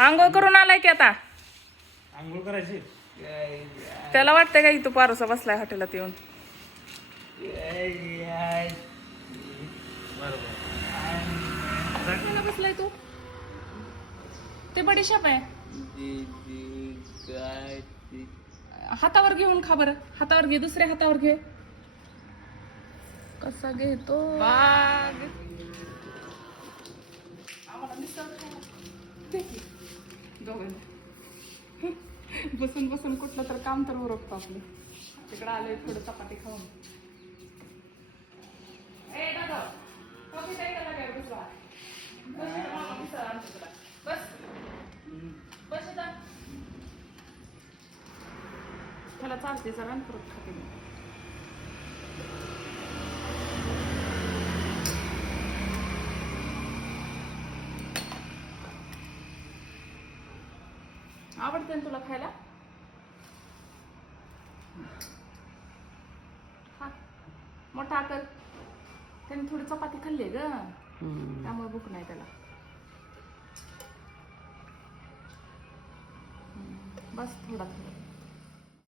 आंघोळ करून आलाय की आता आंघोळ करायची. त्याला वाटतंय का इथं पारोसा बसलाय हॉटेलात येऊन. कशाला बसलाय तू? ते बडीशाप आहे. हातावर घेऊन खा बरं. हातावर घे, दुसऱ्या हातावर घे. कसा घेतो आम्हाला मिसळ खायला दे की. दोघांना बसून बसून कुठलं तर काम तर उरकतो आपलं. तिकडं आलोय थोडं चपाती खाऊन. ए दादा, कॉफी ताई त्याला काय बसला. बस इथं मामा मिसळ आणतो तुला. बस बस इथं. त्याला चालते जरा आणि परत खाते मी. आवडते ना तुला खायला? खा मोठा आकर. त्याने थोडी चपाती खाल्ली ग, त्यामुळे भूक नाही त्याला. बस थोडा थोडा